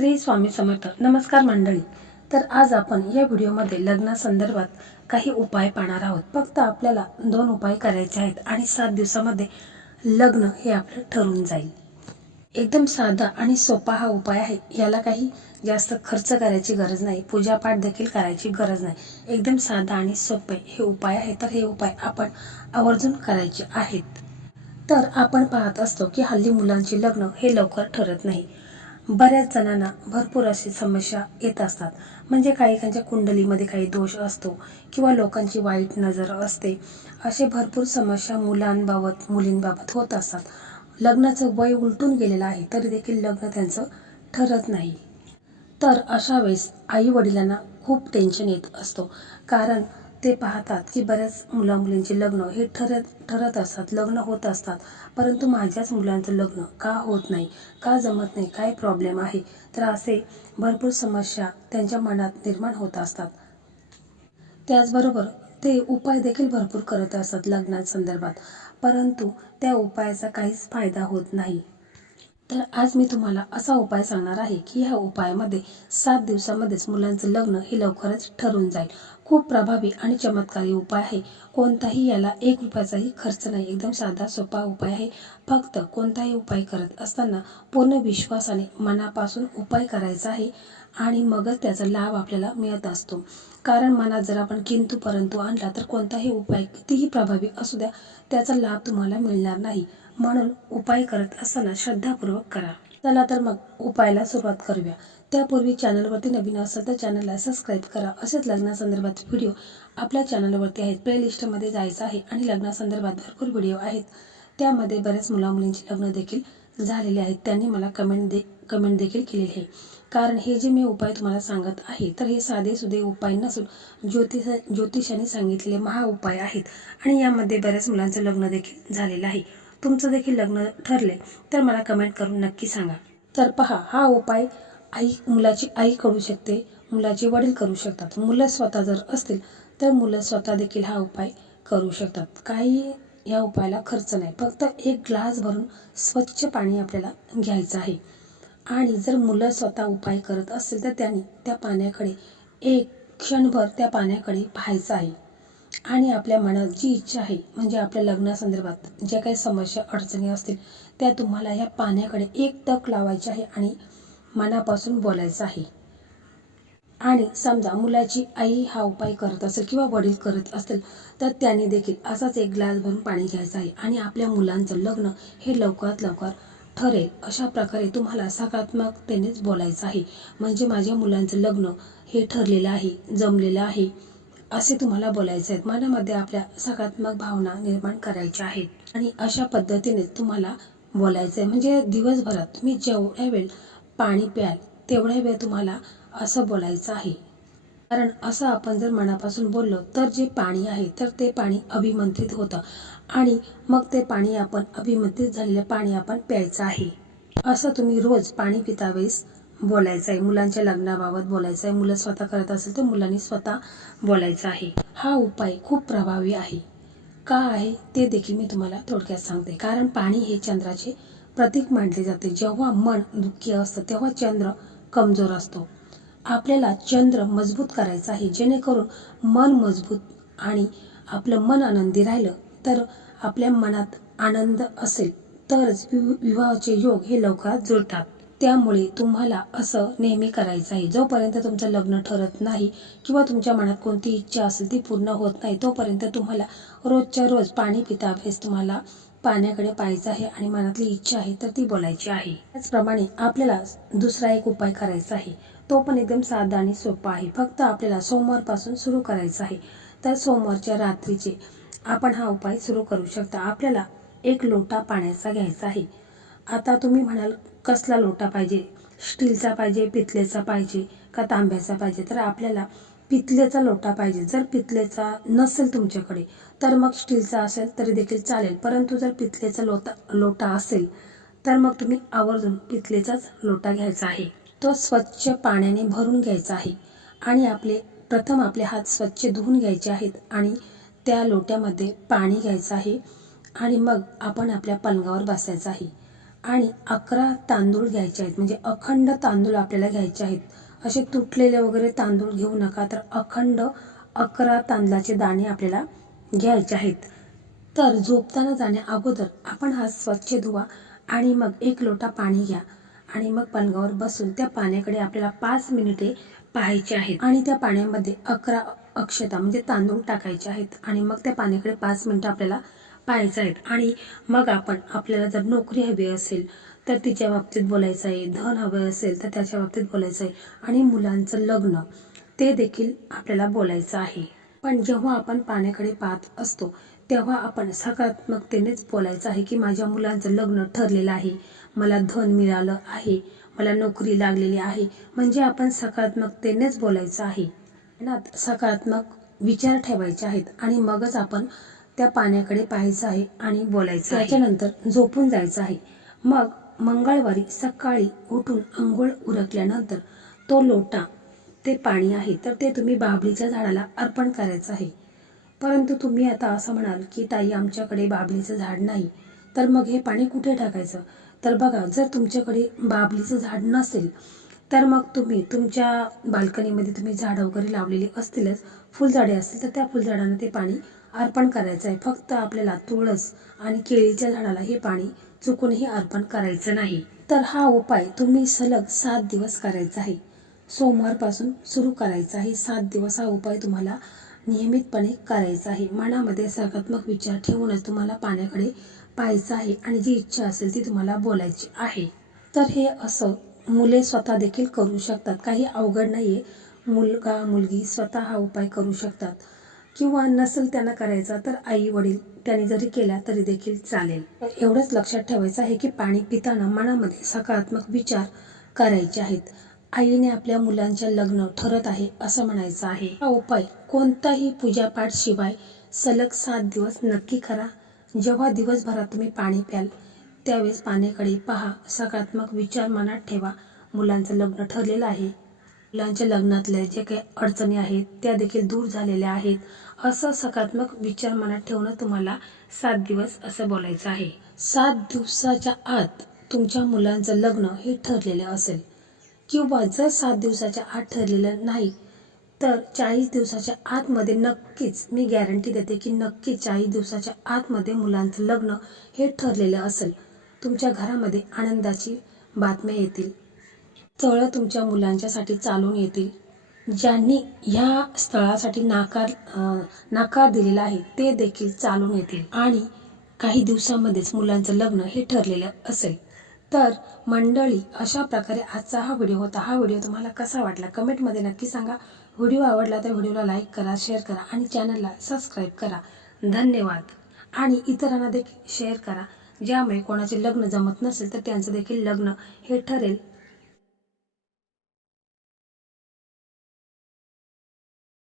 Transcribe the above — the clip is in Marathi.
श्री स्वामी समर्थ. नमस्कार मंडळी. तर आज आपण या व्हिडिओमध्ये लग्नासंदर्भात काही उपाय पाहणार आहोत. फक्त आपल्याला 2 उपाय करायचे आहेत आणि 7 दिवसामध्ये लग्न हे आपलं ठरून जाईल. एकदम साधा आणि सोपा हा उपाय आहे. याला काही जास्त खर्च करायची गरज नाही, पूजापाठ देखील करायची गरज नाही. एकदम साधा आणि सोपे हे उपाय आहे. तर हे उपाय आपण आवर्जून करायचे आहेत. तर आपण पाहत असतो की हल्ली मुलांची लग्न हे लवकर ठरत नाही. बऱ्याच जणांना भरपूर अशी समस्या येत असतात. म्हणजे काहींच्या कुंडलीमध्ये काही दोष असतो किंवा लोकांची वाईट नजर असते. असे भरपूर समस्या मुलांबाबत मुलींबाबत होत असतात. लग्नाचं वय उलटून गेलेलं आहे तरी देखील लग्न त्यांचं ठरत नाही. तर अशा वेळेस आई वडिलांना खूप टेन्शन येत असतो. कारण ते पाहतात की बऱ्याच मुलामुलींचे लग्न हे ठरत असतात, लग्न होत असतात, परंतु माझ्याच मुलांचं लग्न का होत नाही, का जमत नाही, काय प्रॉब्लेम आहे. तर असे भरपूर समस्या त्यांच्या मनात निर्माण होत असतात. त्याचबरोबर ते उपाय देखील भरपूर करत असतात लग्नासंदर्भात, परंतु त्या उपायाचा काहीच फायदा होत नाही. तर आज मी तुम्हाला असा उपाय सांगणार आहे की ह्या उपायामध्ये 7 दिवसामध्येच मुलांचं लग्न हे लवकरच ठरून जाईल. खूप प्रभावी आणि चमत्कारी उपाय आहे. कोणताही याला 1 रुपयाचाही खर्च नाही. एकदम साधा सोपा उपाय आहे. फक्त कोणताही उपाय करत असताना पूर्ण विश्वासाने मनापासून उपाय करायचा आहे आणि मगच त्याचा लाभ आपल्याला मिळत असतो. कारण मनात जर आपण किंतु परंतु आणला तर कोणताही उपाय कितीही प्रभावी असू द्या, त्याचा लाभ तुम्हाला मिळणार नाही. म्हणून उपाय करत असताना श्रद्धापूर्वक करा. चला तर मग उपायाला सुरुवात करूया. त्यापूर्वी चॅनलवरती नवीन असेल तर चॅनलला सबस्क्राईब करा. असेच लग्नासंदर्भात व्हिडिओ आपल्या चॅनलवरती आहेत. प्लेलिस्टमध्ये जायचं आहे आणि लग्नासंदर्भात भरपूर व्हिडिओ आहेत. त्यामध्ये बऱ्याच मुलामुलींची लग्न देखील झालेले आहेत. त्यांनी मला कमेंट देखील केलेली आहे. कारण हे जे मी उपाय तुम्हाला सांगत आहे तर हे साधे सुधे उपाय नसून ज्योतिषाने सांगितलेले महा उपाय आहेत आणि यामध्ये बऱ्याच मुलांचं लग्न देखील झालेलं आहे. तुमचं देखील लग्न ठरले तर मला कमेंट करून नक्की सांगा. तर पहा, हा उपाय मुलाची आई करू शकते, मुलाचे वडील करू शकतात. मुलं स्वतः जर असतील तर मुलं स्वतः देखील हा उपाय करू शकतात. काही या उपायाला खर्च नाही. फक्त 1 ग्लास भरून स्वच्छ पाणी आपल्याला घ्यायचं आहे आणि जर मुलं स्वतः उपाय करत असतील तर त्यांनी त्या पाण्याकडे एक क्षणभर त्या पाण्याकडे पाहायचं आहे आणि आपल्या मनात जी इच्छा आहे, म्हणजे आपल्या लग्नासंदर्भात ज्या काही समस्या अडचणी असतील त्या तुम्हाला ह्या पाण्याकडे एक टक लावायची आहे आणि मनापासून बोलायचं आहे. आणि समजा मुलाची आई हा उपाय करत असेल किंवा वडील करत असतील तर त्यांनी देखील असाच 1 ग्लास भरून पाणी घ्यायचं आहे आणि आपल्या मुलांचं लग्न हे लवकरात लवकर ठरेल अशा प्रकारे तुम्हाला सकारात्मकतेनेच बोलायचं आहे. म्हणजे माझ्या मुलांचं लग्न हे ठरलेलं आहे, जमलेलं आहे, असे तुम्हाला बोलायचे आहेत. मनामध्ये आपल्या सकारात्मक भावना निर्माण करायच्या आहेत आणि अशा पद्धतीने तुम्हाला बोलायचं आहे. म्हणजे दिवसभरात तुम्ही जेवढ्या वेळ पाणी प्याल तेवढ्या वेळ तुम्हाला असं बोलायचं आहे. कारण असं आपण जर मनापासून बोललो तर जे पाणी आहे तर ते पाणी अभिमंत्रित होतं आणि मग ते पाणी आपण अभिमंत्रित झालेलं पाणी आपण प्यायचं आहे. असं तुम्ही रोज पाणी पिता वेळेस बोलायचं आहे. मुलांच्या लग्नाबाबत बोलायचं आहे. मुलं स्वतः करत असेल तर मुलांनी स्वतः बोलायचं आहे. हा उपाय खूप प्रभावी आहे. का आहे ते देखील मी तुम्हाला थोडक्यात सांगते. कारण पाणी हे चंद्राचे प्रतीक मानले जाते. जेव्हा मन दुःखी असतं तेव्हा चंद्र कमजोर असतो. आपल्याला चंद्र मजबूत करायचा आहे, जेणेकरून मन मजबूत आणि आपलं मन आनंदी राहिलं तर आपल्या मनात आनंद असेल तरच विवाहाचे योग हे लवकरात जुळतात. त्यामुळे तुम्हाला असं नेहमी करायचं आहे. जोपर्यंत तुमचं लग्न ठरत नाही किंवा तुमच्या मनात कोणती इच्छा असेल ती पूर्ण होत नाही तोपर्यंत तुम्हाला रोजच्या रोज पाणी पिता वेळेस तुम्हाला पाण्याकडे पाहायचं आहे आणि मनातली इच्छा आहे तर ती बोलायची आहे. त्याचप्रमाणे आपल्याला दुसरा एक उपाय करायचा आहे. तो पण एकदम साधा आणि सोपा आहे. फक्त आपल्याला सोमवारपासून सुरू करायचा आहे. तर सोमवारच्या रात्रीचे आपण हा उपाय सुरू करू शकता. आपल्याला 1 लोटा पाण्याचा घ्यायचा आहे. आता तुम्ही म्हणाल कसला लोटा पाहिजे, स्टीलचा पाहिजे, पितलेचा पाहिजे का तांब्याचा पाहिजे. तर आपल्याला पितलेचा लोटा पाहिजे. जर पितलेचा नसेल तुमच्याकडे तर मग स्टीलचा असेल तरी देखील चालेल, परंतु जर पितलेचा लोटा असेल तर मग तुम्ही आवर्जून पितलेचाच लोटा घ्यायचा आहे. तो स्वच्छ पाण्याने भरून घ्यायचा आहे आणि प्रथम आपले हात स्वच्छ धुवून घ्यायचे आहेत आणि त्या लोट्यामध्ये पाणी घ्यायचं आहे आणि मग आपण आपल्या पलंगावर बसायचं आहे आणि 11 तांदूळ घ्यायचे आहेत, म्हणजे अखंड तांदूळ आपल्याला घ्यायचे आहेत. असे तुटलेले वगैरे तांदूळ घेऊ नका, तर अखंड 11 तांदळाचे दाणे आपल्याला घ्यायचे आहेत. तर झोपताना जाण्या अगोदर आपण हात स्वच्छ धुवा आणि मग 1 लोटा पाणी घ्या आणि मग पलंगावर बसून त्या पाण्याकडे आपल्याला 5 मिनिटे पाहायचे आहेत आणि त्या पाण्यामध्ये 11 अक्षता म्हणजे तांदूळ टाकायचे आहेत आणि मग त्या पाण्याकडे 5 मिनिटं आपल्याला पाहायचं आहेत. आणि मग आपल्याला जर नोकरी हवी असेल तर तिच्या बाबतीत बोलायचं आहे, धन हवं असेल तर त्याच्या बाबतीत बोलायचं आहे आणि मुलांचं लग्न ते देखील आपल्याला बोलायचं आहे. पण जेव्हा आपण पाण्याकडे पाहत असतो तेव्हा आपण सकारात्मकतेनेच बोलायचं आहे की माझ्या मुलांचं लग्न ठरलेलं आहे, मला धन मिळालं आहे, मला नोकरी लागलेली आहे. म्हणजे आपण सकारात्मकतेनेच बोलायचं आहे. मनात सकारात्मक विचार ठेवायचे आहेत आणि मगच आपण त्या पाण्याकडे पाहायचं आहे आणि बोलायचं. त्याच्यानंतर झोपून जायचं आहे. मग मंगळवारी सकाळी उठून अंघोळ उरकल्यानंतर तो लोटा ते पाणी आहे तर ते तुम्ही बाभळीच्या झाडाला अर्पण करायचं आहे. परंतु तुम्ही आता असं म्हणाल की ताई आमच्याकडे बाभळीचं झाड नाही, तर मग हे पाणी कुठे टाकायचं? तर बघा, जर तुमच्याकडे बाभळीचं झाड नसेल तर मग तुम्ही तुमच्या बाल्कनीमध्ये तुम्ही झाडं वगैरे लावलेली असतीलच, फुलझाडे असतील तर त्या फुलझाडांना ते पाणी अर्पण करायचं आहे. फक्त आपल्याला तुळस आणि केळीच्या झाडाला हे पाणी चुकूनही अर्पण करायचं नाही. तर हा उपाय तुम्ही सलग 7 दिवस करायचा आहे. सोमवारपासून सुरू करायचा आहे. 7 दिवस हा उपाय तुम्हाला नियमितपणे करायचा आहे. मनामध्ये सकारात्मक विचार ठेवूनच तुम्हाला पाण्याकडे पाहायचं आहे आणि जी इच्छा असेल ती तुम्हाला बोलायची आहे. तर हे असं मुले स्वतः देखील करू शकतात, काही अवघड नाही आहे. मुलगा मुलगी स्वतः हा उपाय करू शकतात किंवा नसेल त्यांना करायचा तर आई वडील त्यांनी जरी केला तरी देखील चालेल. एवढंच लक्षात ठेवायचं आहे की पाणी पिताना मनामध्ये सकारात्मक विचार करायचे आहेत. आईने आपल्या मुलांच्या लग्न ठरत आहे असं म्हणायचं आहे. हा उपाय कोणताही पूजापाठ शिवाय सलग 7 दिवस नक्की करा. जेव्हा दिवसभरात तुम्ही पाणी प्याल त्यावेळेस पाण्याकडे पहा, सकारात्मक विचार मनात ठेवा. मुलांचं लग्न ठरलेलं आहे, मुलांच्या लग्नातल्या जे काही अडचणी आहेत त्या देखील दूर झालेल्या आहेत, असं सकारात्मक विचार मनात ठेवून तुम्हाला 7 दिवस असं बोलायचं आहे. 7 दिवसाच्या आत तुमच्या मुलांचं लग्न हे ठरलेलं असेल किंवा जर 7 दिवसाच्या आत ठरलेलं नाही तर 40 दिवसाच्या आतमध्ये नक्कीच, मी गॅरंटी देते की नक्कीच 40 दिवसाच्या आतमध्ये मुलांचं लग्न हे ठरलेलं असेल. तुमच्या घरामध्ये आनंदाची बातम्या येतील, स्थळं तुमच्या मुलांच्यासाठी चालून येतील. ज्यांनी ह्या स्थळासाठी नकार दिलेला आहे ते देखील चालून येतील आणि काही दिवसांमध्येच मुलांचं लग्न हे ठरलेलं असेल. तर मंडळी, अशा प्रकारे आजचा हा व्हिडिओ होता. हा व्हिडिओ तुम्हाला कसा वाटला कमेंटमध्ये नक्की सांगा. व्हिडिओ आवडला तर व्हिडिओला लाईक करा, शेअर करा आणि चॅनलला सबस्क्राईब करा. धन्यवाद. आणि इतरांना देखील शेअर करा, ज्यामुळे कोणाचे लग्न जमत नसेल तर त्यांचं देखील लग्न हे ठरेल.